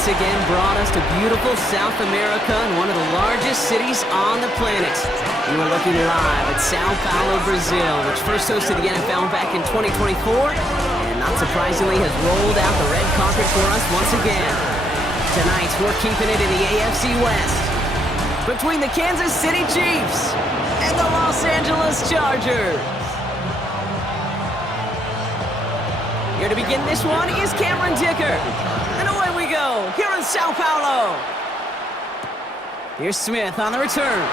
once again brought us to beautiful South America and one of the largest cities on the planet. We were looking live at Sao Paulo, Brazil, which first hosted the NFL back in 2024, and not surprisingly has rolled out the red carpet for us once again. Tonight, we're keeping it in the AFC West between the Kansas City Chiefs and the Los Angeles Chargers. Here to begin this one is Cameron Dicker. And away we go, here in Sao Paulo. Here's Smith on the return.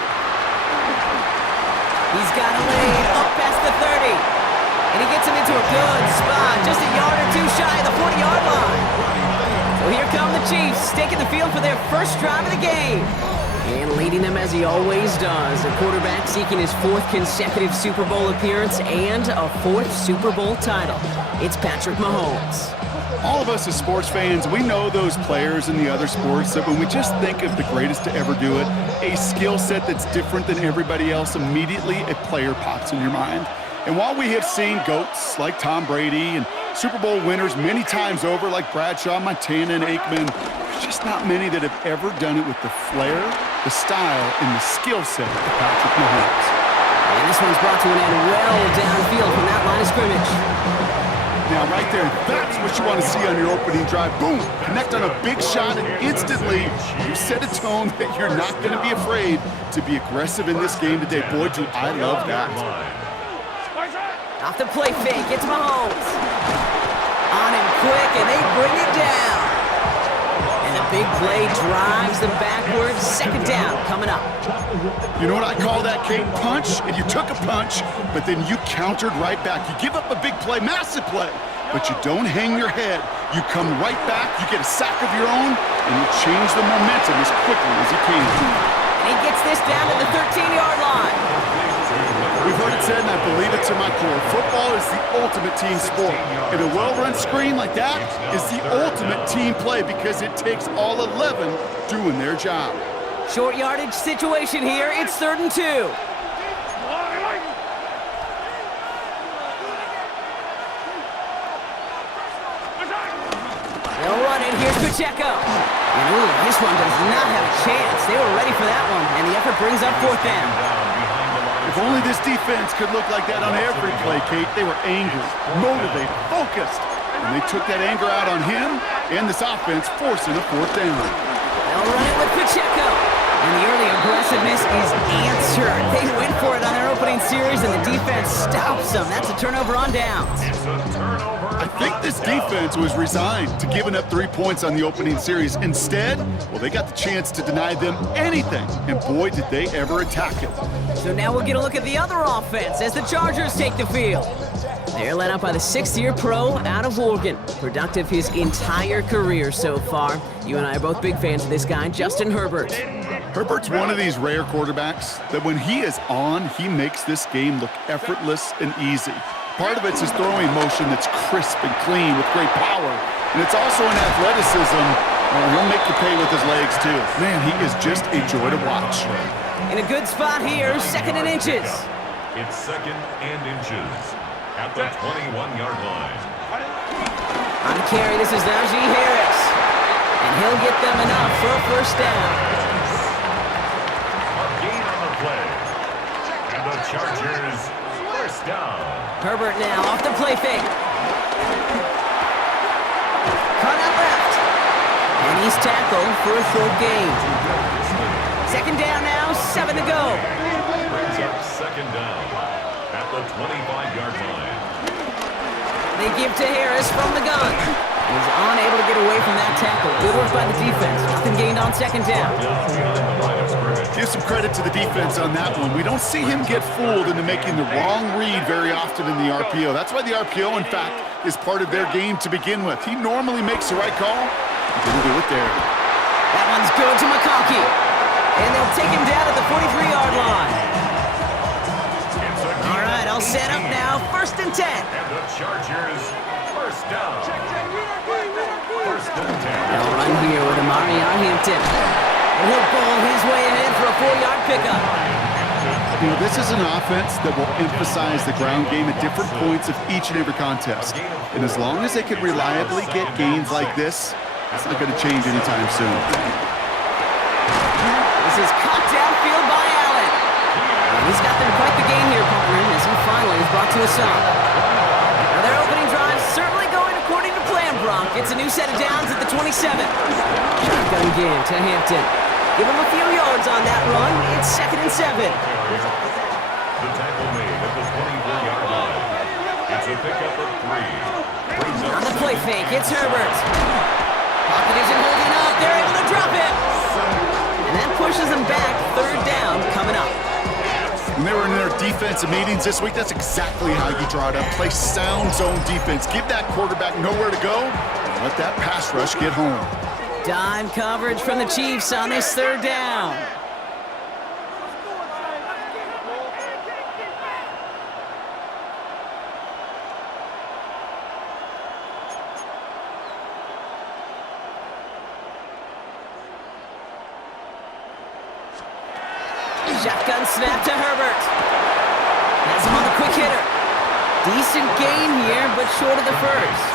He's got a lead up past the 30. And he gets him into a good spot, just a yard or two shy of the 40-yard line. So here come the Chiefs, taking the field for their first drive of the game. And leading them as he always does, a quarterback seeking his fourth consecutive Super Bowl appearance and a fourth Super Bowl title. It's Patrick Mahomes. All of us as sports fans, we know those players in the other sports that when we just think of the greatest to ever do it, a skill set that's different than everybody else, immediately a player pops in your mind. And while we have seen GOATs like Tom Brady and Super Bowl winners many times over like Bradshaw, Montana, and Aikman, there's just not many that have ever done it with the flair, the style, and the skill set of Patrick Mahomes. And this one's brought to an end well downfield from that line of scrimmage. Now right there, that's what you want to see on your opening drive. Boom! Connect on a big shot and instantly you set a tone that you're not going to be afraid to be aggressive in this game today. Boy, do I love that. Off the play fake, it's Mahomes. On him quick, and they bring it down. And the big play drives them backwards. Second down coming up. You know what I call that, Kate? Punch, and you took a punch, but then you countered right back. You give up a big play, massive play, but you don't hang your head. You come right back, you get a sack of your own, and you change the momentum as quickly as you can. And he gets this down to the 13-yard line. We've heard it said, and I believe it to my core, football is the ultimate team sport. And a well-run screen like that is the ultimate team play because it takes all 11 doing their job. Short yardage situation here. It's 3rd and 2. They'll run it. Here's Pacheco. And ooh, this one does not have a chance. They were ready for that one, and the effort brings up 4th down. If only this defense could look like that on every play, Kate. They were angry, motivated, focused. And they took that anger out on him and this offense, forcing a 4th down. They'll run it with Pacheco. And the early aggressiveness is answered. They went for it on their opening series, and the defense stops them. That's a turnover on downs. I think this defense was resigned to giving up 3 points on the opening series. Instead, well, they got the chance to deny them anything. And boy, did they ever attack it. So now we'll get a look at the other offense as the Chargers take the field. They're led up by the 6th-year pro out of Oregon. Productive his entire career so far. You and I are both big fans of this guy, Justin Herbert. Herbert's one of these rare quarterbacks that when he is on, he makes this game look effortless and easy. Part of it's his throwing motion that's crisp and clean with great power. And it's also an athleticism. He'll make you pay with his legs, too. Man, he is just a joy to watch. In a good spot here, 2nd and inches. It's 2nd and inches at the 21-yard line. On the carry, this is Najee Harris. And he'll get them enough for a 1st down. A gain on the play. And the Chargers, 1st down. Herbert now off the play fake. Cut out left. And he's tackled for a short gain. 2nd down now, 7 to go. Brings up 2nd down at the 25-yard line. They give to Harris from the gun. He's unable to get away from that tackle. Good work by the defense. Nothing gained on 2nd down. Give some credit to the defense on that one. We don't see him get fooled into making the wrong read very often in the RPO. That's why the RPO, in fact, is part of their game to begin with. He normally makes the right call. He didn't do it there. That one's good to McConkey. And they'll take him down at the 43-yard line. All right, all set up now. 1st and 10. And the Chargers, 1st down. 1st and 10. They'll run here with Amari Hampton. And he'll pull his way ahead for a 4-yard pickup. You know, this is an offense that will emphasize the ground game at different points of each and every contest. And as long as they can reliably get gains like this, It's not going to change anytime soon. This is caught downfield by Allen. And he's got them quite the game here, partner, as he finally is brought to a stop. Now their opening drive certainly going according to plan, Brock. It's a new set of downs at the 27. Shotgun game to Hampton. Give him a few yards on that run. It's 2nd and 7. The tackle made at the 24-yard line. It's a pickup of 3. On the play fake, it's Herbert. Pocket isn't holding up. They're able to drop it. And that pushes them back. 3rd down coming up. When they were in their defensive meetings this week, that's exactly how you draw it up. Play sound zone defense. Give that quarterback nowhere to go, and let that pass rush get home. Dime coverage from the Chiefs on this 3rd down. Shotgun snap to Herbert. Has him on the quick hitter. Decent gain here, but short of the first.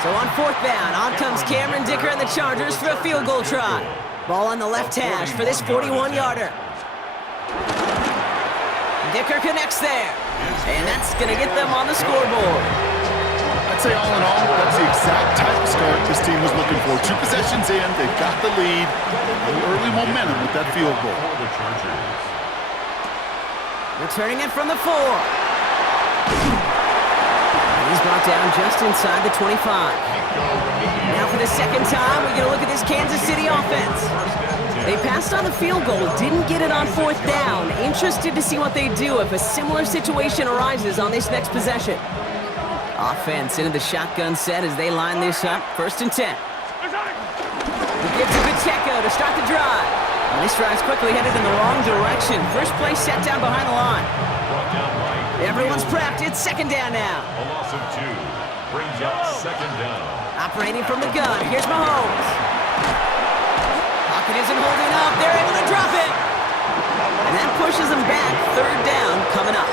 So on 4th down, on comes Cameron Dicker and the Chargers for a field goal try. Ball on the left hash for this 41-yarder. Dicker connects there. And that's going to get them on the scoreboard. I'd say all in all, that's the exact type of start this team was looking for. 2 possessions in, they've got the lead. A little early momentum with that field goal. Returning it from the 4. And he's brought down just inside the 25. Now for the 2nd time, we're going to look at this Kansas City offense. They passed on the field goal, didn't get it on 4th down. Interested to see what they do if a similar situation arises on this next possession. Offense into the shotgun set as they line this up. 1st and 10. He gives it to Pacheco to start the drive. And this drive's quickly headed in the wrong direction. First play set down behind the line. Everyone's prepped. It's 2nd down now. A loss of 2 brings up 2nd down. Operating from the gun. Here's Mahomes. Pocket isn't holding up. They're able to drop it. And that pushes them back. 3rd down coming up.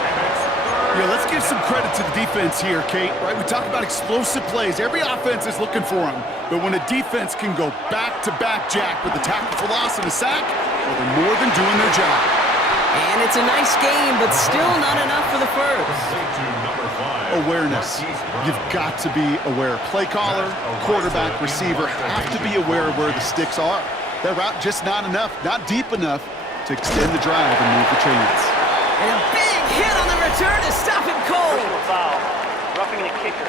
Yeah, let's give some credit to the defense here, Kate. Right, we talk about explosive plays. Every offense is looking for them. But when a defense can go back-to-back, Jack, with a tackle for loss and a sack, well, they're more than doing their job. And it's a nice game, but still not enough for the first. Awareness. You've got to be aware. Play caller, quarterback, receiver have to be aware of where the sticks are. That route just not enough, not deep enough to extend the drive and move the chains. And a big hit on the return to stop him cold. Personal foul. Roughing the kicker.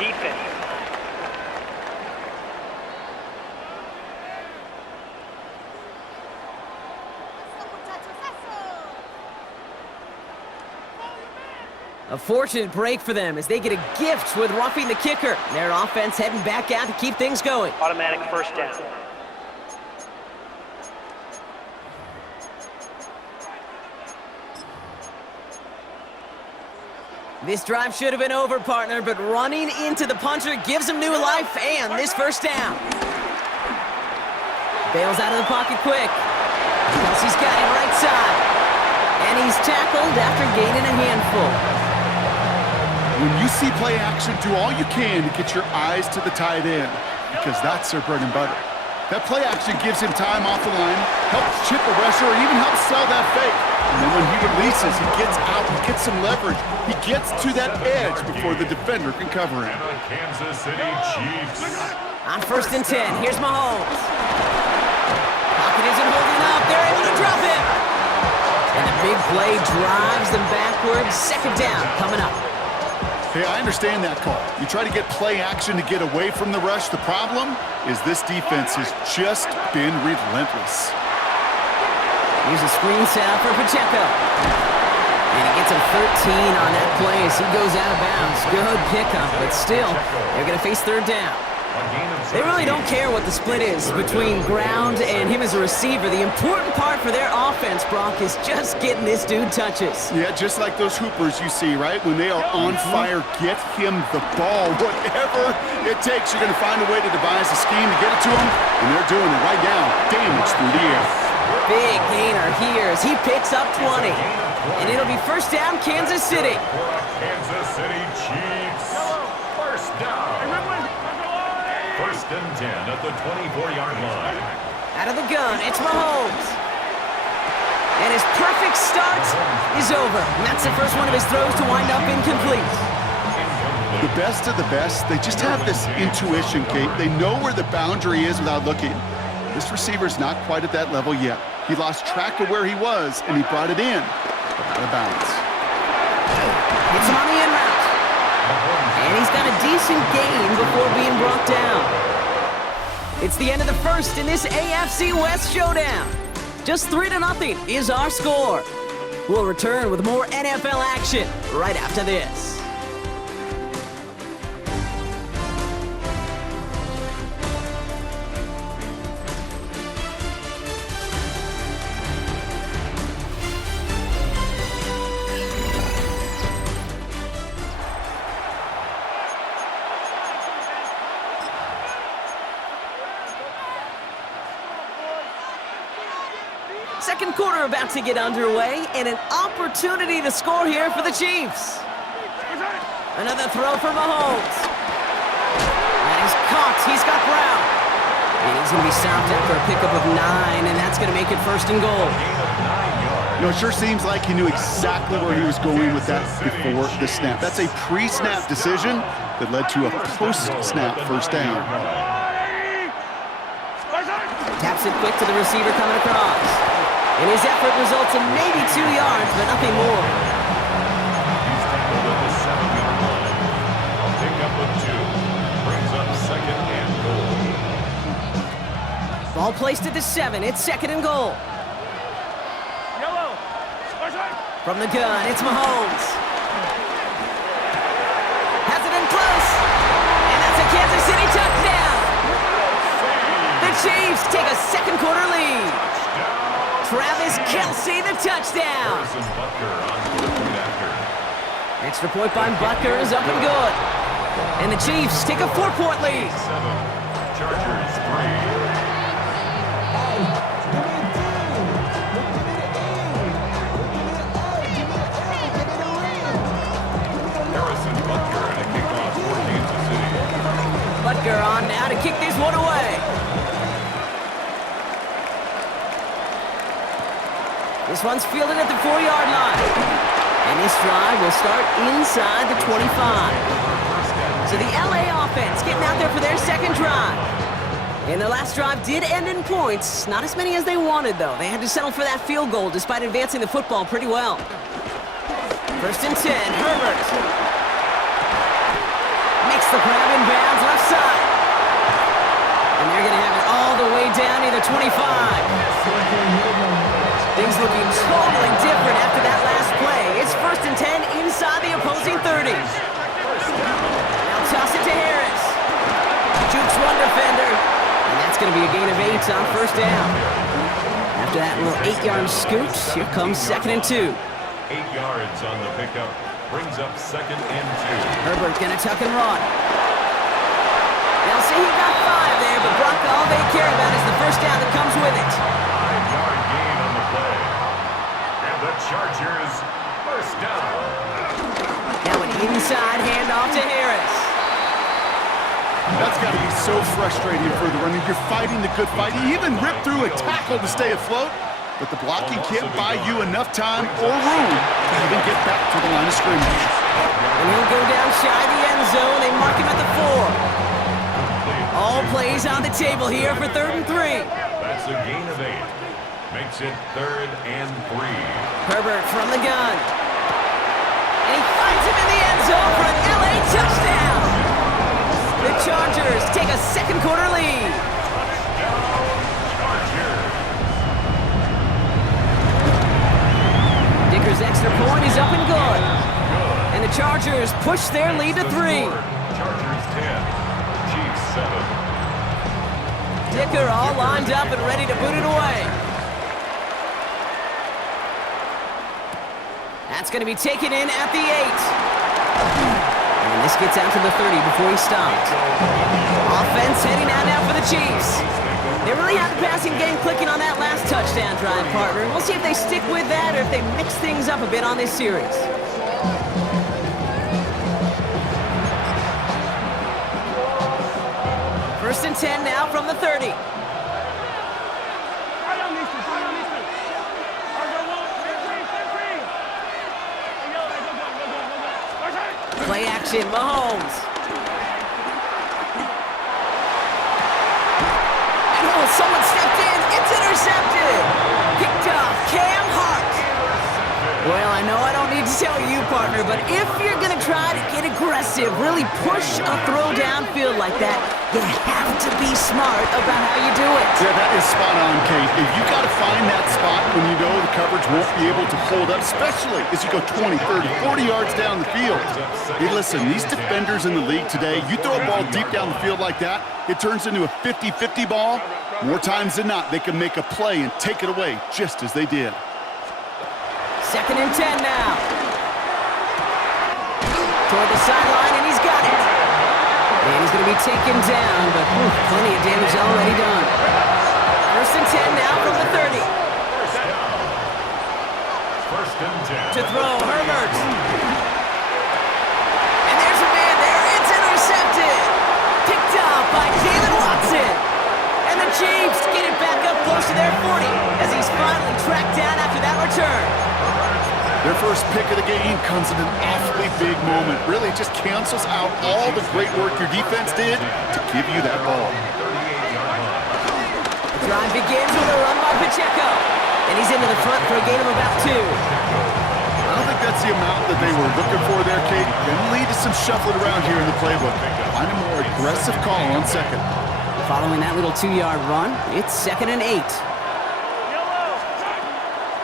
Defense. A fortunate break for them as they get a gift with roughing the kicker. Their offense heading back out to keep things going. Automatic 1st down. This drive should have been over, partner, but running into the punter gives him new life and this 1st down. Bails out of the pocket quick. Kelsey's got him right side. And he's tackled after gaining a handful. When you see play action, do all you can to get your eyes to the tight end because that's their bread and butter. That play action gives him time off the line, helps chip a rusher, or even helps sell that fake. And then when he releases, he gets out, he gets some leverage. He gets to that edge before the defender can cover him. And the Kansas City Chiefs. On 1st and 10, here's Mahomes. Pocket isn't holding up. They're able to drop it. And a big play drives them backwards. 2nd down coming up. Hey, I understand that call. You try to get play action to get away from the rush. The problem is this defense has just been relentless. Here's a screen set up for Pacheco. And he gets him 13 on that play as he goes out of bounds. Good pickup, but still, they're going to face 3rd down. They really don't care what the split is between ground and him as a receiver. The important part for their offense, Brock, is just getting this dude touches. Yeah, just like those hoopers you see, right? When they are on fire, get him the ball. Whatever it takes, you're going to find a way to devise a scheme to get it to him, and they're doing it right now. Damage through the air. Big gainer here as he picks up 20. And it'll be 1st down, Kansas City. Kansas City Chiefs. 1st down. 1st First and 10 at the 24-yard line. Out of the gun, it's Mahomes. And his perfect start is over. And that's the first one of his throws to wind up incomplete. The best of the best, they just have this intuition, Kate. They know where the boundary is without looking. This receiver's not quite at that level yet. He lost track of where he was, and he brought it in, but out of bounds. It's on the in route. And he's got a decent gain before being brought down. It's the end of the first in this AFC West showdown. Just 3-0 is our score. We'll return with more NFL action right after this. Second quarter about to get underway, and an opportunity to score here for the Chiefs. Another throw for Mahomes. And he's caught. He's got Brown. And he's going to be stopped after a pickup of 9, and that's going to make it first and goal. You know, it sure seems like he knew exactly where he was going with that before the snap. That's a pre-snap decision that led to a post-snap first down. Taps it quick to the receiver coming across. And his effort results in maybe 2 yards, but nothing more. He's tackled at the 7-yard line. A pickup of 2. Brings up second and goal. Ball placed at the 7. It's second and goal. From the gun, it's Mahomes. Has it in close. And that's a Kansas City touchdown. The Chiefs take a second quarter lead. Travis Kelce, the touchdown. Extra point by Butker is up and good. And the Chiefs take a 4-point lead. 7. Chargers 3. Butker on now to kick this one away. This one's fielded at the 4-yard line. And this drive will start inside the 25. So the LA offense getting out there for their second drive. And the last drive did end in points. Not as many as they wanted, though. They had to settle for that field goal despite advancing the football pretty well. First and 10, Herbert. Makes the grab in bounds left side. And they're going to have it all the way down near the 25. Things looking totally different after that last play. It's first and 10 inside the opposing 30. Now toss it to Harris. Jukes one defender. And that's going to be a gain of 8 on first down. After that little 8-yard scoot, here comes second and 2. 8 yards on the pickup. Brings up second and 2. Herbert going to tuck and run. Now see, he got 5 there, but Brock, all they care about is the first down that comes with it. 5-yard gain on the play. And the Chargers first down. Now an inside handoff to Harris. That's got to be so frustrating for the runner. You're fighting the good fight. He even ripped through a tackle to stay afloat, but the blocking can't buy you enough time or room to even get back to the line of scrimmage. And he'll go down shy of the end zone. They mark him at the 4. All plays on the table here for 3rd and 3. That's a gain of 8. Makes it 3rd and 3. Herbert from the gun. And he finds him in the end zone for an LA touchdown. The Chargers take a second quarter lead. Dicker's extra point is up and good. And the Chargers push their lead to 3. Chargers 10. Chiefs 7. Dicker all lined up and ready to boot it away. That's going to be taken in at the 8. And this gets out to the 30 before he stopped. Offense heading out now for the Chiefs. They really had the passing game clicking on that last touchdown drive, partner. We'll see if they stick with that or if they mix things up a bit on this series. First and 10 now from the 30. Play action, Mahomes. And someone stepped in. It's intercepted. Picked off Cam Hart. Well, I know I don't need to tell you, partner, but if you're going to try to get aggressive, really push a throw downfield like that, you have to be smart about how you do it. Yeah, that is spot on, Kate. If you got to find that spot when you know the coverage won't be able to hold up, especially as you go 20, 30, 40 yards down the field. Hey, listen, these defenders in the league today, you throw a ball deep down the field like that, it turns into a 50-50 ball. More times than not, they can make a play and take it away just as they did. Second and 10 now. Toward the sideline, and he's got it. And he's going to be taken down, but plenty of damage already done. First and 10 now from the 30. First and 10. To throw, Herbert. And there's a man there. It's intercepted. Picked off by Jalen Watson. And the Chiefs get it back up close to their 40 as he's finally tracked down after that return. Their first pick of the game comes in an awfully big moment. Really just cancels out all the great work your defense did to give you that ball. The drive begins with a run by Pacheco. And he's into the front for a gain of about 2. I don't think that's the amount that they were looking for there, Kate. Going to lead to some shuffling around here in the playbook. Find a more aggressive call on second. Following that little 2-yard run, it's second and 8.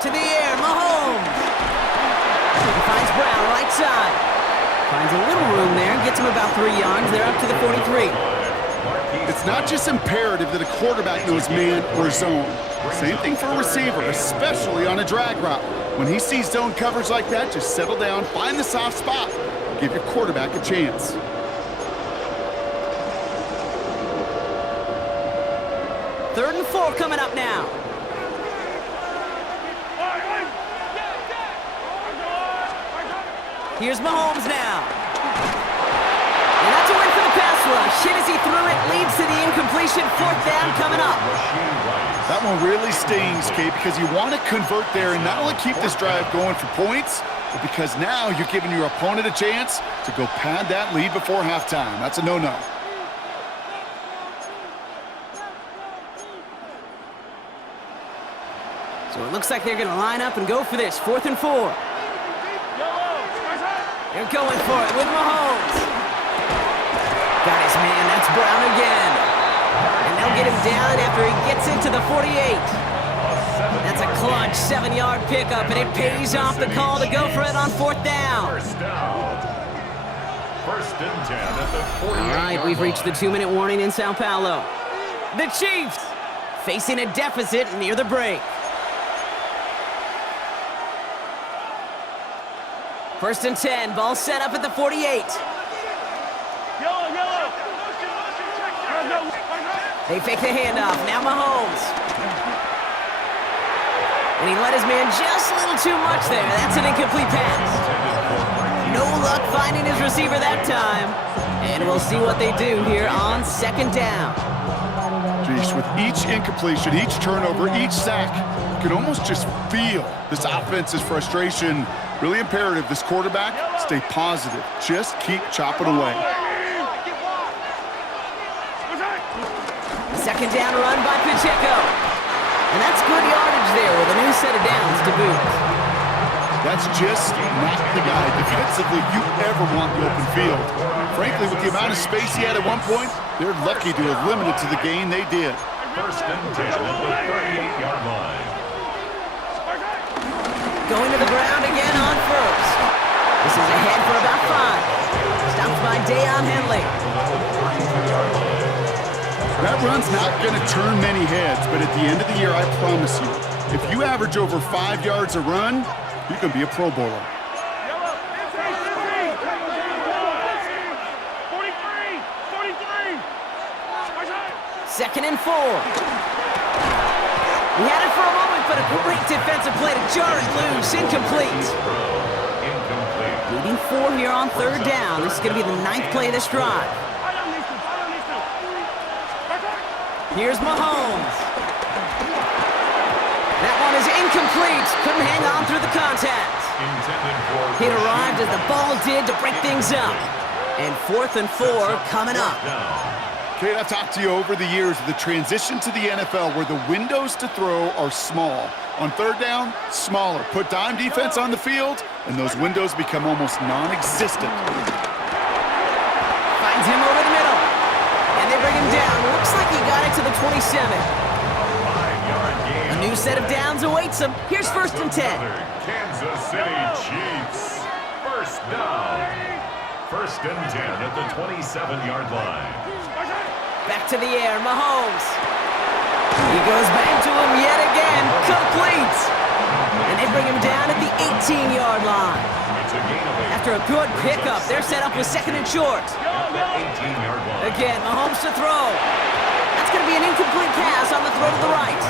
To the air, Mahomes. He finds Brown right side. Finds a little room there, gets him about 3 yards. They're up to the 43. It's not just imperative that a quarterback knows man or zone. Same thing for a receiver, especially on a drag route. When he sees zone coverage like that, just settle down, find the soft spot, and give your quarterback a chance. Third and 4 coming up now. Here's Mahomes now. And that's a win for the pass rush. Hit as he threw it, leads to the incompletion. Fourth down coming up. That one really stings, Kate, because you want to convert there and not only keep this drive going for points, but because now you're giving your opponent a chance to go pad that lead before halftime. That's a no-no. So it looks like they're going to line up and go for this. 4th and 4. They're going for it with Mahomes. Got his man. That's Brown again. And they'll get him down after he gets into the 48. That's a clutch 7-yard pickup, and it pays off the call to go for it on 4th down. First down. First and 10 at the 48. All right, we've reached the 2-minute warning in Sao Paulo. The Chiefs facing a deficit near the break. First and 10, ball set up at the 48. They fake the handoff, now Mahomes. And he let his man just a little too much there. That's an incomplete pass. No luck finding his receiver that time. And we'll see what they do here on 2nd down. Jeez, with each incompletion, each turnover, each sack, you can almost just feel this offense's frustration. Really imperative, this quarterback, stay positive. Just keep chopping away. Second down run by Pacheco. And that's good yardage there with a new set of downs to boot. That's just not the guy defensively you ever want in the open field. Frankly, with the amount of space he had at one point, they're lucky to have limited to the gain they did. First and 10 at the 38-yard line. Going to the ground again on first. This is ahead for about 5. Stopped by Deion Henley. That run's not going to turn many heads, but at the end of the year, I promise you, if you average over 5 yards a run, you can be a Pro Bowler. Second and 4. He had it for a moment, but a great defensive play to jar it loose. Incomplete. Leading 4 here on 3rd down. This is going to be the 9th play of this drive. Here's Mahomes. That one is incomplete. Couldn't hang on through the contact. It arrived as the ball did to break things up. And 4th and 4 coming up. Kate, I've talked to you over the years of the transition to the NFL where the windows to throw are small. On 3rd down, smaller. Put dime defense on the field, and those windows become almost non-existent. Finds him over the middle. And they bring him down. Looks like he got it to the 27. A new set of downs awaits him. Here's 1st and 10. Kansas City Chiefs. First down. 1st and 10 at the 27-yard line. Back to the air, Mahomes. He goes back to him yet again. Complete. And they bring him down at the 18-yard line. After a good pickup, they're set up with 2nd and short. Again, Mahomes to throw. That's going to be an incomplete pass on the throw to the right.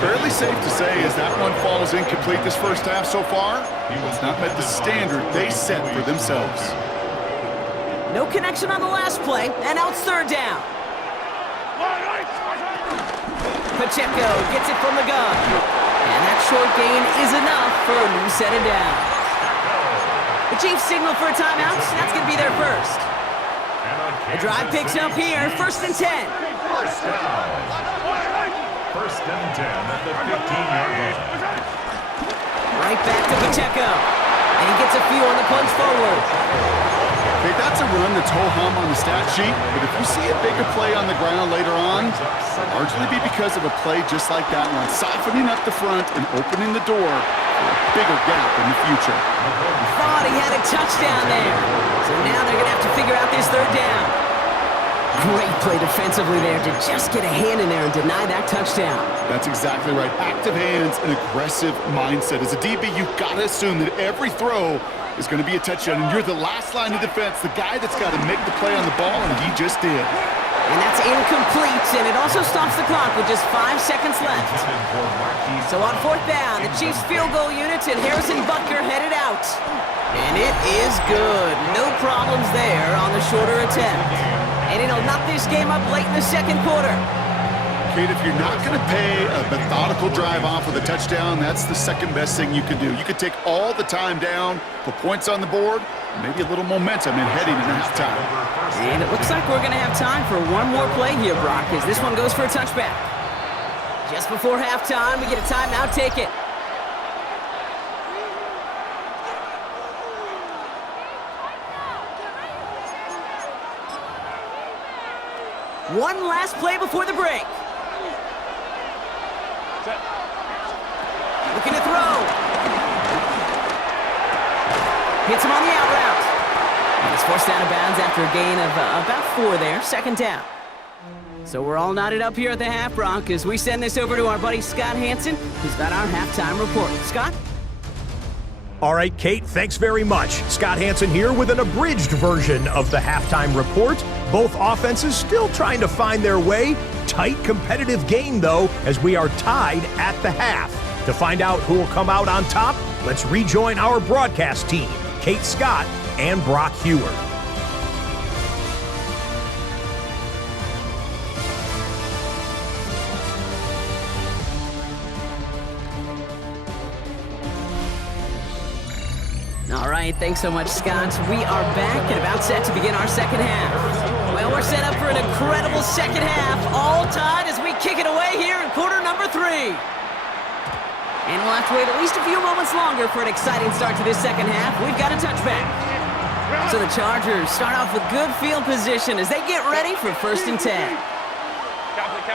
Fairly safe to say as that one falls incomplete this first half so far, it's not met the standard they set for themselves. No connection on the last play, and now it's 3rd down. Pacheco gets it from the gun. And that short gain is enough for a new set of downs. The Chiefs signal for a timeout. That's going to be their first. The drive picks up here, 1st and 10. First down. 1st and 10 at the 15-yard line. Right back to Pacheco. And he gets a few on the punch forward. Okay, that's a run that's ho-hum on the stat sheet, but if you see a bigger play on the ground later on, it'll largely be because of a play just like that one, softening up the front and opening the door for a bigger gap in the future. Thought he had a touchdown there. So now they're going to have to figure out this 3rd down. Great play defensively there to just get a hand in there and deny that touchdown. That's exactly right. Active hands and aggressive mindset. As a DB, you've got to assume that every throw is going to be a touchdown, and you're the last line of defense, the guy that's got to make the play on the ball, and he just did. And that's incomplete, and it also stops the clock with just 5 seconds left. So on 4th down, the Chiefs field goal units and Harrison Butker headed out. And it is good. No problems there on the shorter attempt. And it'll knock this game up late in the 2nd quarter. Kate, if you're not going to pay a methodical drive off with a touchdown, that's the 2nd best thing you can do. You could take all the time down, put points on the board, maybe a little momentum in heading into halftime. And it looks like we're going to have time for one more play here, Brock, as this one goes for a touchback. Just before halftime, we get a timeout. Take it. One last play before the break. Looking to throw. Hits him on the out route. And it's forced out of bounds after a gain of about 4 there. 2nd down. So we're all knotted up here at the half, Brock, as we send this over to our buddy Scott Hansen, who's got our halftime report. Scott? All right, Kate, thanks very much. Scott Hansen here with an abridged version of the halftime report. Both offenses still trying to find their way. Tight, competitive game, though, as we are tied at the half. To find out who will come out on top, let's rejoin our broadcast team, Kate Scott and Brock Hewer. All right, thanks so much, Scott. We are back and about set to begin our 2nd half. Well, we're set up for an incredible 2nd half, all tied as we kick it away here in quarter number 3. And we'll have to wait at least a few moments longer for an exciting start to this 2nd half. We've got a touchback. So the Chargers start off with good field position as they get ready for 1st and 10. Cap it.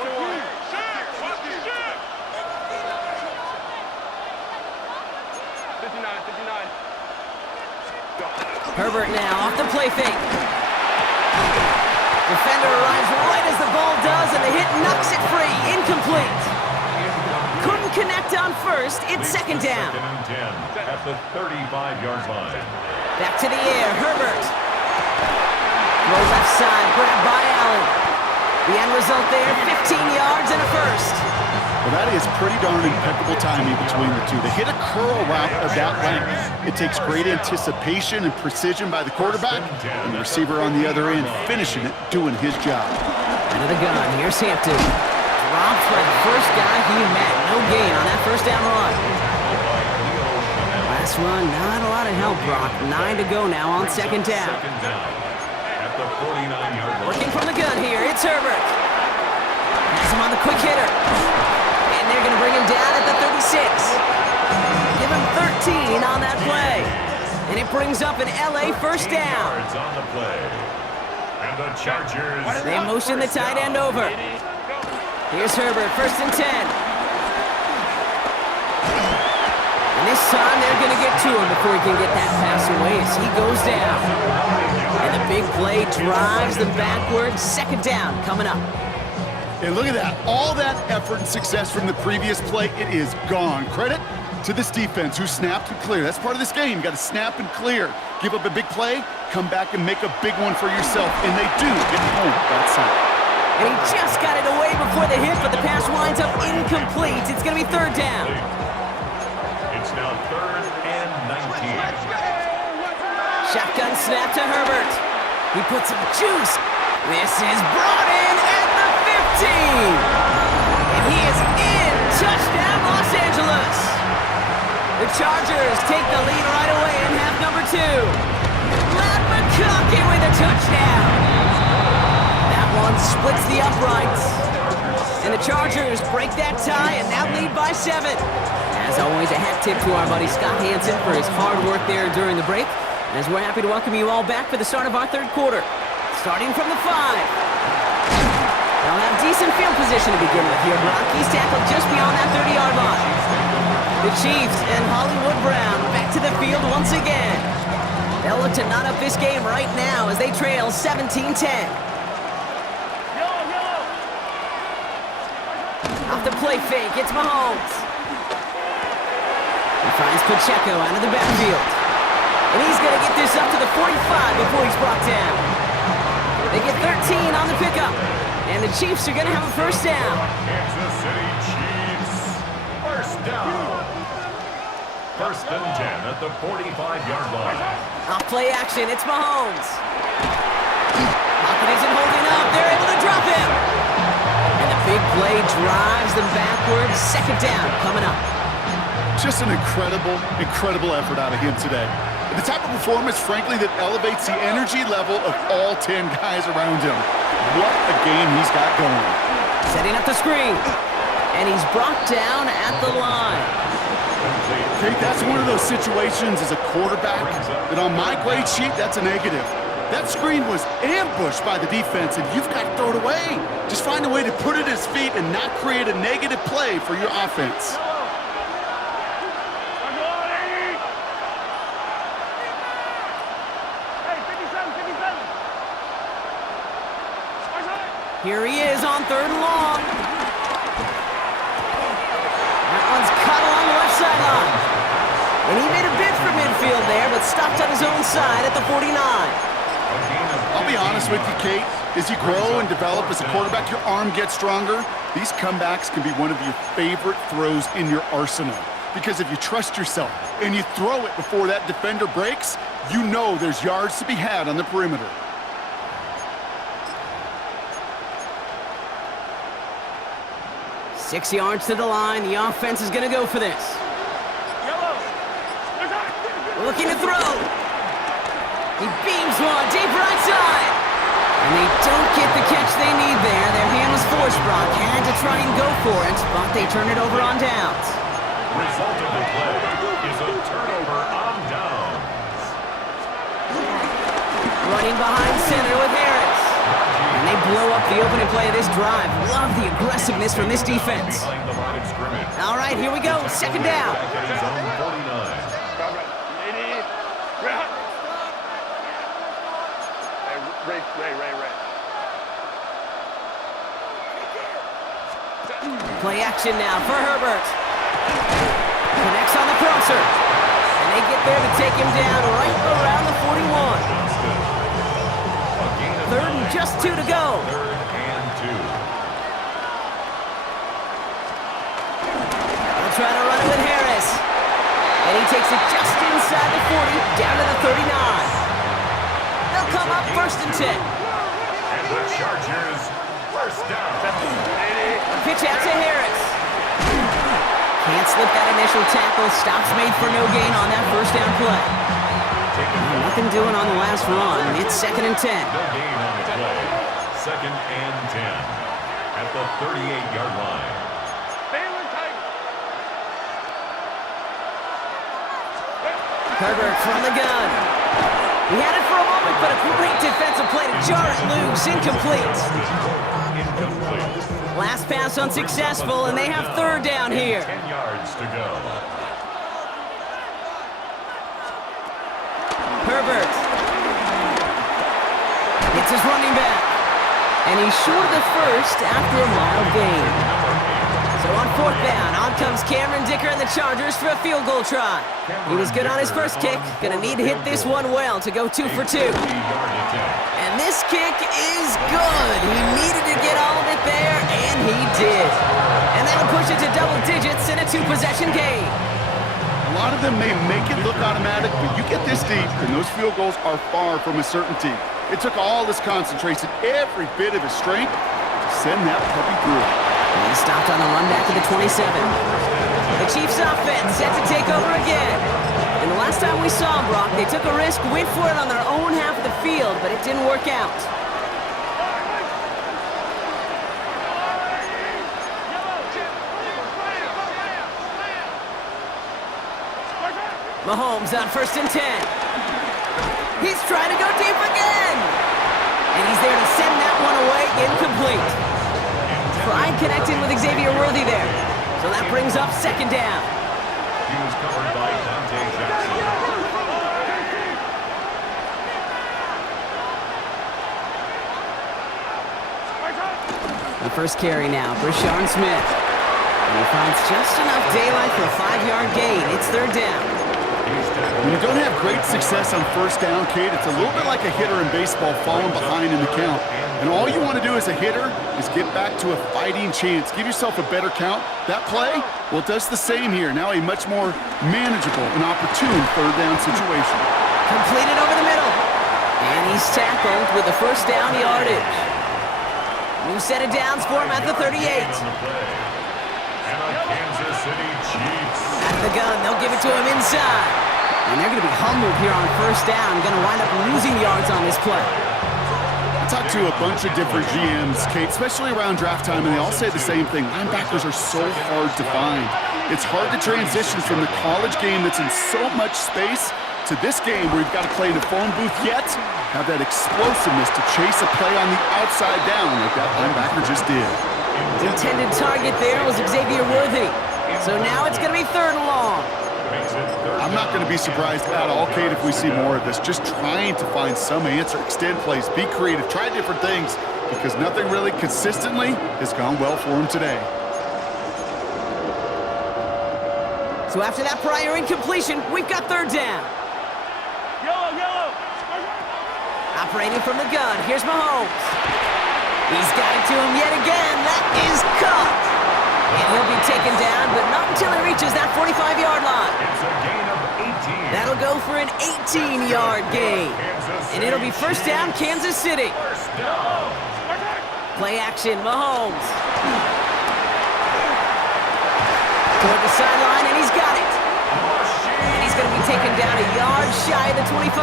21. Herbert now off the play fake. Defender arrives right as the ball does, and the hit knocks it free. Incomplete. Couldn't connect on 1st. It's 2nd down. 2nd and 10 at the 35-yard line. Back to the air. Herbert. Throw left side. Grabbed by Allen. The end result there, 15 yards and a 1st. Well, that is pretty darn impeccable timing between the two. They hit a curl route of that length. It takes great anticipation and precision by the quarterback, and the receiver on the other end finishing it, doing his job. Out of the gun, here's Hampton. Dropped by the first guy he met. No gain on that first down run. Last run, not a lot of help, Brock. 9 to go now on second down. At the 49-yard line. Working from the gun here, it's Herbert. Has him on the quick hitter. And they're going to bring him down at the 36. Give him 13 on that play. And it brings up an LA first down. Yards on the play. And the Chargers. They motion the tight end over. Here's Herbert, first and 10. And this time they're going to get to him before he can get that pass away as he goes down. And the big play drives them backwards. Second down coming up. And look at that. All that effort and success from the previous play, it is gone. Credit to this defense who snapped and cleared. That's part of this game. You got to snap and clear. Give up a big play, come back and make a big one for yourself. And they do get home that side. And he just got it away before the hit, but the pass winds up incomplete. It's going to be third down. It's now 3rd and 19. Shotgun snap to Herbert. He puts some juice. This is brought in at the 15. And he is in. Touchdown, Los Angeles. The Chargers take the lead right away in half number 2. Matt McConkey with a touchdown. That one splits the uprights. And the Chargers break that tie and now lead by 7. As always, a hat tip to our buddy Scott Hansen for his hard work there during the break. As we're happy to welcome you all back for the start of our third quarter. Starting from the 5. They'll have decent field position to begin with here, Brock. He's tackled just beyond that 30-yard line. The Chiefs and Hollywood Brown back to the field once again. They'll look to knot up this game right now as they trail 17-10. Off the play fake, it's Mahomes. He finds Pacheco out of the backfield. And he's going to get this up to the 45 before he's brought down. They get 13 on the pickup. And the Chiefs are going to have a first down. Kansas City Chiefs. First down. First and 10 at the 45-yard line. Off play action, it's Mahomes. Pocket isn't holding up. They're able to drop him. And the big play drives them backwards. Second down coming up. Just an incredible effort out of him today. The type of performance, frankly, that elevates the energy level of all 10 guys around him. What a game he's got going. Setting up the screen. And he's brought down at the line. Okay, that's one of those situations as a quarterback that on my grade sheet, that's a negative. That screen was ambushed by the defense, and you've got to throw it away. Just find a way to put it at his feet and not create a negative play for your offense. Here he is on third and long. That one's cut along the left sideline. And he made a bid for midfield there, but stopped on his own side at the 49. I'll be honest with you, Kate. As you grow and develop as a quarterback, your arm gets stronger. These comebacks can be one of your favorite throws in your arsenal. Because if you trust yourself and you throw it before that defender breaks, you know there's yards to be had on the perimeter. Six yards to the line. The offense is going to go for this. Looking to throw. He beams one deep right side. And they don't get the catch they need there. Their hand was forced, Brock. Had to try and go for it, but they turn it over on downs. Result of the play is a turnover on downs. Running behind center with Harris. And they blow up the opening play of this drive. Love the aggressiveness from this defense. Behind the line of scrimmage. All right, here we go. Second down. Back at his own 49. Play action now for Herbert. Connects on the crosser. And they get there to take him down right around the 41. Third and just 2 to go. 3rd and 2. They'll try to run it with Harris. And he takes it just inside the 40, down to the 39. They'll come up first and 10. And the Chargers First down. Pitch out to Harris. Can't slip that initial tackle. Stops made for no gain on that first down play. Nothing doing on the last run. It's 2nd and 10. No gain on the play. 2nd and 10 at the 38-yard line. Herbert from the gun. He had it for a moment, but a great defensive play to jar it loose. Incomplete. Last pass unsuccessful, and they have 3rd down here. 10 yards to go. Herbert. It's his running back. And he's short of the first after a mild gain. So on 4th down, on comes Cameron Dicker and the Chargers for a field goal try. He was good on his first kick. Gonna need to hit this one well to go 2 for 2. And this kick is good. He needed to get all of it there, and he did. And that'll push it to double digits in a 2-possession game. A lot of them may make it look automatic, but you get this deep, and those field goals are far from a certainty. It took all his concentration, every bit of his strength, to send that puppy through. And he stopped on the run back to the 27. The Chiefs offense set to take over again. And the last time we saw them, Brock, they took a risk, went for it on their own half of the field, but it didn't work out. Mahomes on 1st and 10. He's trying to go deep again. And he's there to send that one away, incomplete. Tried connecting with Xavier Worthy there. So that brings up 2nd down. He was covered by Dante Jackson. The first carry now, Brashard Smith. And he finds just enough daylight for a 5-yard gain. It's 3rd down. When you don't have great success on 1st down, Kate, it's a little bit like a hitter in baseball falling behind in the count. And all you want to do as a hitter is get back to a fighting chance. Give yourself a better count. That play, well, it does the same here. Now a much more manageable and opportune 3rd down situation. Completed over the middle. And he's tackled with the 1st down yardage. New set of downs for him at the 38. And a Kansas City Chiefs. At the gun, they'll give it to him inside. And they're going to be humbled here on 1st down. Going to wind up losing yards on this play. I talked to a bunch of different GMs, Kate, especially around draft time, and they all say the same thing. Linebackers are so hard to find. It's hard to transition from the college game that's in so much space to this game where you've got to play in a phone booth, yet have that explosiveness to chase a play on the outside down like that linebacker just did. The intended target there was Xavier Worthy. So now it's going to be 3rd and long. I'm not going to be surprised at all, Kate, if we see more of this. Just trying to find some answer, extend plays, be creative, try different things, because nothing really consistently has gone well for him today. So after that prior incompletion, we've got 3rd down. Yellow. Operating from the gun, here's Mahomes. He's got it to him yet again. That is caught. And he'll be taken down, but not until he reaches that 45-yard line. It's a gain of 18. That'll go for an 18-yard gain. And it'll be 1st down, Kansas City. First down. Play action, Mahomes. Toward the sideline, and he's got it. And he's going to be taken down a yard shy of the 25.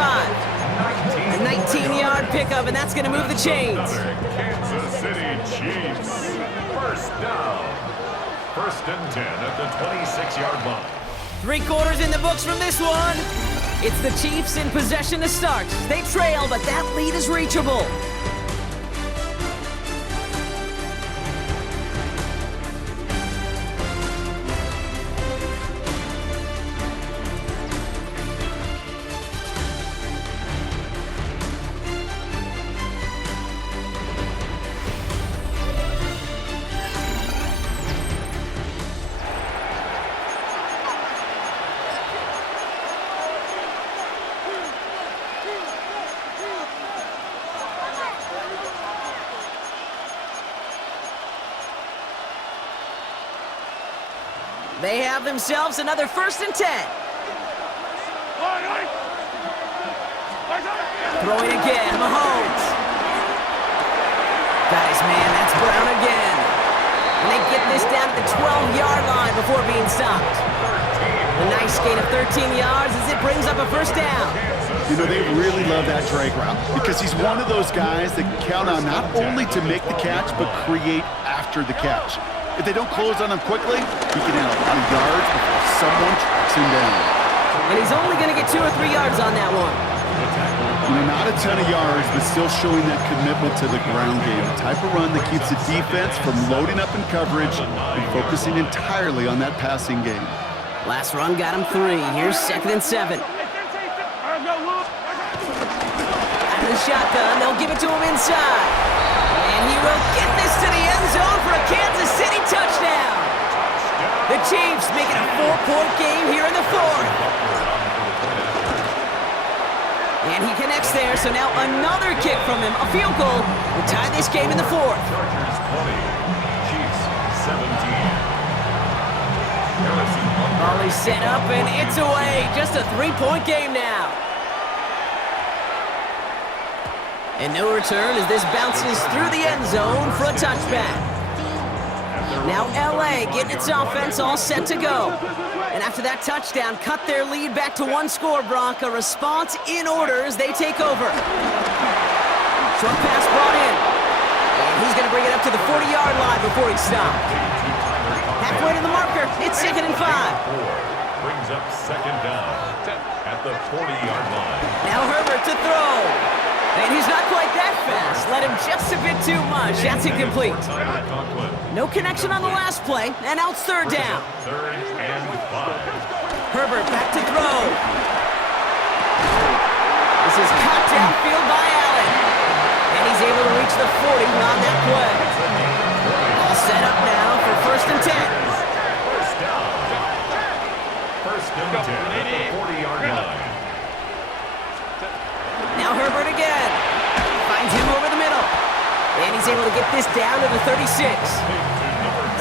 A 19-yard pickup, and that's going to move the chains. Kansas City Chiefs. First down. 1st and 10 at the 26-yard line. 3 quarters in the books from this one. It's the Chiefs in possession to start. They trail, but that lead is reachable. They have themselves another 1st and 10. Throwing again, Mahomes. Got his man, that's Brown before being stopped. A nice gain of 13 yards as it brings up a first down. You know, they really love that drag route because he's one of those guys that can count on not only to make the catch, but create after the catch. If they don't close on him quickly, he can add a lot of yards before someone tracks him down. And he's only going to get 2 or 3 yards on that one. You know, not a ton of yards, but still showing that commitment to the ground game. A type of run that keeps the defense from loading up in coverage and focusing entirely on that passing game. Last run got him 3. Here's 2nd and 7. Out of the shotgun, they'll give it to him inside. And he will get this to the end zone for a Kansas City touchdown. The Chiefs making a 4-point game here in the 4th. And he connects there, so now another kick from him. A field goal will tie this game in the 4th. Chargers 20, Chiefs 17. Ball is set up, and it's away. Just a 3-point game now. And no return as this bounces through the end zone for a touchback. Now LA getting its offense all set to go. And after that touchdown, cut their lead back to 1 score, Brock. A response in order as they take over. Short pass brought in. And he's going to bring it up to the 40-yard line before he's stopped. Halfway to the marker, it's 2nd and 5. Brings up 2nd down at the 40-yard line. Now Herbert to throw. And he's not quite that fast. Let him just a bit too much. That's incomplete. No connection on the last play, and now it's 3rd down. 3rd and 5. Herbert back to throw. This is cut downfield by Allen. And he's able to reach the 40 on that play. All set up now for 1st and 10. First down. 1st and 10 at the 40-yard line. Now Herbert again. Finds him over the middle. And he's able to get this down to the 36.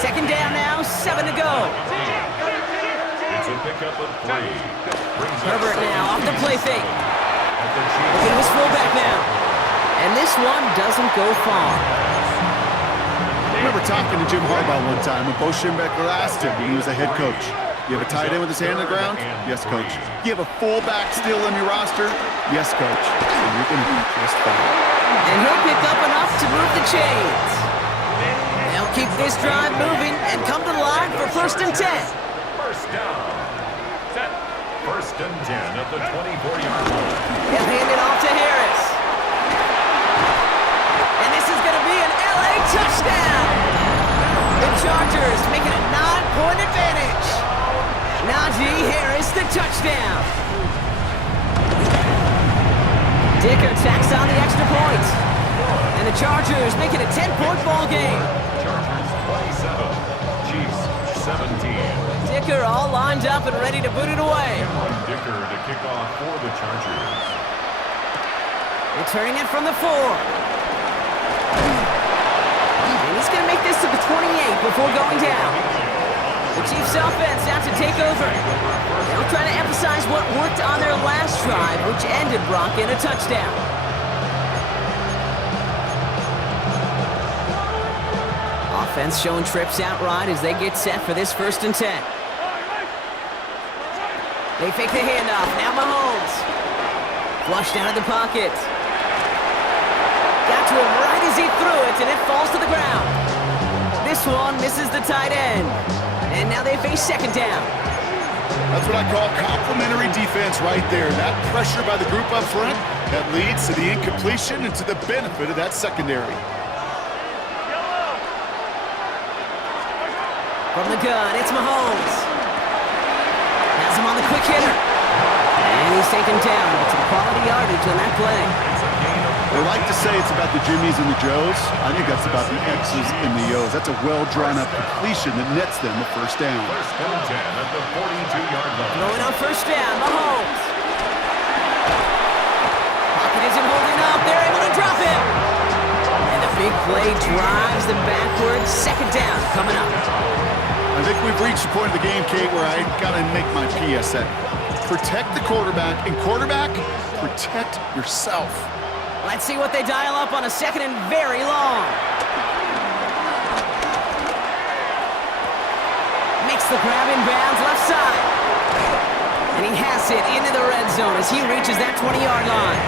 2nd down now, 7 to go. It's a pickup of 3. Herbert now off the play fake. Look at his fullback now. And this one doesn't go far. I remember talking to Jim Harbaugh one time when Bo Schembechler asked him when he was a head coach. You have a tight end with his hand on the ground? Yes, coach. You have a fullback still on your roster? Yes, coach. And you're going to be just fine. And he'll pick up enough to move the chains. They'll keep this drive moving and come to the line for 1st and 10. First down. 1st and 10 at the 24-yard line. They'll hand it off to Harris. And this is going to be an LA touchdown. The Chargers making a 9-point advantage. Najee Harris, the touchdown. Dicker tacks on the extra point. And the Chargers make it a 10-point ball game. Chargers 27, Chiefs 17. Dicker all lined up and ready to boot it away. Dicker to kick off for the Chargers. Returning it from the 4. And he's going to make this to the 28 before going down. The Chiefs offense out to take over. They'll try to emphasize what worked on their last drive, which ended Brock in a touchdown. Offense showing trips outright as they get set for this 1st and 10. They fake the handoff. Now Mahomes. Flushed out of the pocket. Got to him right as he threw it, and it falls to the ground. This one misses the tight end. And now they face 2nd down. That's what I call complementary defense right there. That pressure by the group up front, that leads to the incompletion and to the benefit of that secondary. From the gun, it's Mahomes. Has him on the quick hitter. And he's taken down. It's a quality yardage on that play. We like to say it's about the Jimmies and the Joes. I think that's about the X's and the O's. That's a well-drawn-up completion that nets them a 1st down. 1st and 10 at the 42-yard line. Going on 1st down, Mahomes. Pocket isn't holding up. They're able to drop him. And the big play drives them backwards. 2nd down coming up. I think we've reached the point of the game, Kate, where I got to make my PSA. Protect the quarterback, and quarterback, protect yourself. Let's see what they dial up on a 2nd and very long. Makes Makes the grab in bounds left side. And he has it into the red zone as he reaches that 20-yard line.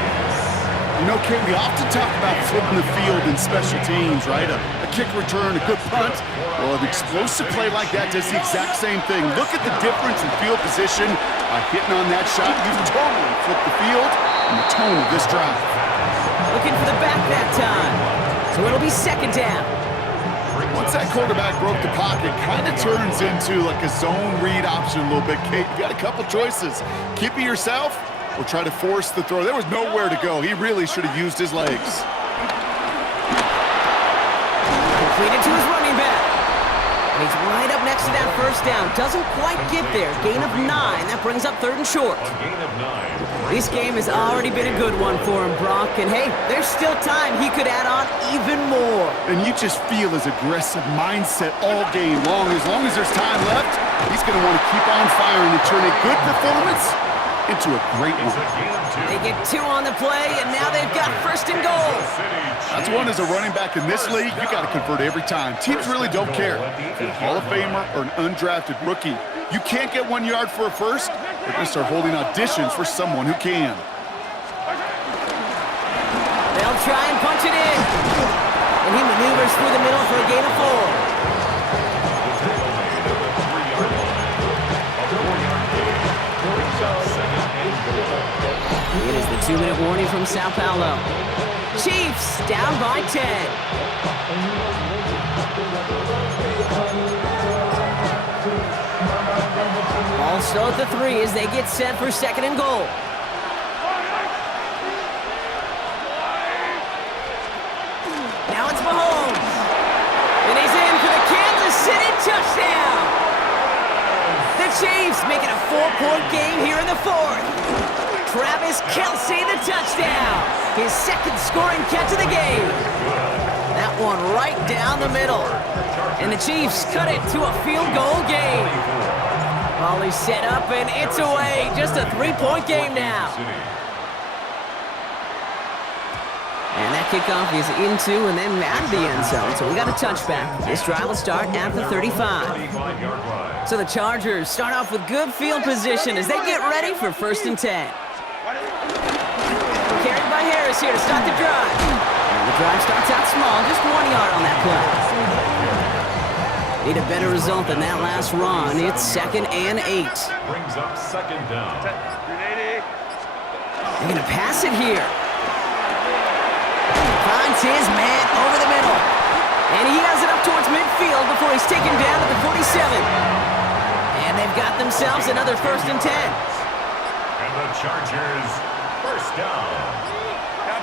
You know, Kate, we often talk about flipping the field in special teams, right? A kick return, a good punt. Well, an explosive play like that does the exact same thing. Look at the difference in field position. By hitting on that shot, you've totally flipped the field and the tone of this drive. Looking for the back that time. So it'll be second down. Once that quarterback broke the pocket, kind of turns into like a zone read option a little bit, Kate. You got a couple choices. Keep it yourself or try to force the throw. There was nowhere to go. He really should have used his legs. Completed to his running back. And he's right up next to that first down. Doesn't quite get there. Gain of 9. That brings up 3rd and short. A gain of 9. This game has already been a good one for him, Brock. And hey, there's still time he could add on even more. And you just feel his aggressive mindset all game long. As long as there's time left, he's going to want to keep on firing and turn a good performance into a great one. It's a gain of 2. They get 2 on the play, and now they've got 1st and goal. That's one as a running back in this league, you got to convert every time. Teams really don't care. If you're a Hall of Famer or an undrafted rookie, you can't get 1 yard for a first, they're going to start holding auditions for someone who can. They'll try and punch it in. And he maneuvers through the middle for a gain of 4. It is the 2-minute warning from Sao Paulo. Chiefs down by 10. Ball still at the 3 as they get set for 2nd and goal. Now it's Mahomes. And he's in for the Kansas City touchdown. The Chiefs making a 4-point game here in the 4th. Travis Kelce, the touchdown. His 2nd scoring catch of the game. That one right down the middle. And the Chiefs cut it to a field goal game. Ball is set up and it's away. Just a 3-point game now. And that kickoff is into and then out of the end zone. So we got a touchback. This drive will start at the 35. So the Chargers start off with good field position as they get ready for 1st and 10. Carried by Harris here to start the drive. And the drive starts out small, just 1 yard on that play. Need a better result than that last run. It's 2nd and 8. Brings up 2nd down. They're going to pass it here. Finds his man over the middle. And he has it up towards midfield before he's taken down at the 47. And they've got themselves another 1st and 10. And the Chargers, 1st down.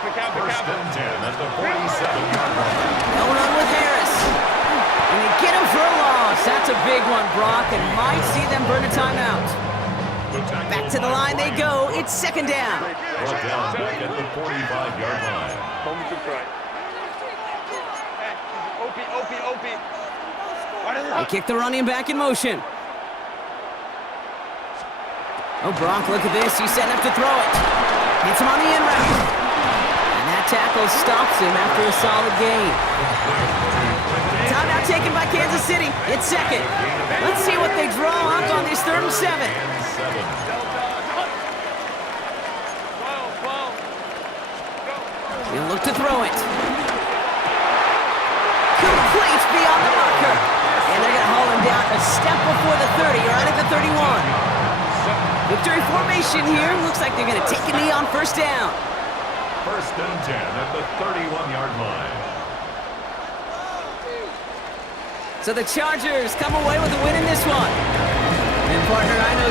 1st and 10 at the 47-yard line. No run with Harris. And they get him for a loss. That's a big one, Brock, and might see them burn a timeout. Back to the line they go. It's 2nd down. Brought down back at the 45-yard line. They kick the running back in motion. Oh, Brock, look at this. He's setting up to throw it. Hits him on the in route. And that tackle stops him after a solid gain. Timeout taken by Kansas City. It's 2nd. Let's see what they draw up on this 3rd and 7. He'll look to throw it. Complete beyond the marker. And they're going to haul him down a step before the 30, right at the 31. Victory formation here. Looks like they're going to take a knee on 1st down. 1st and 10 at the 31-yard line. So the Chargers come away with a win in this one. And partner, I know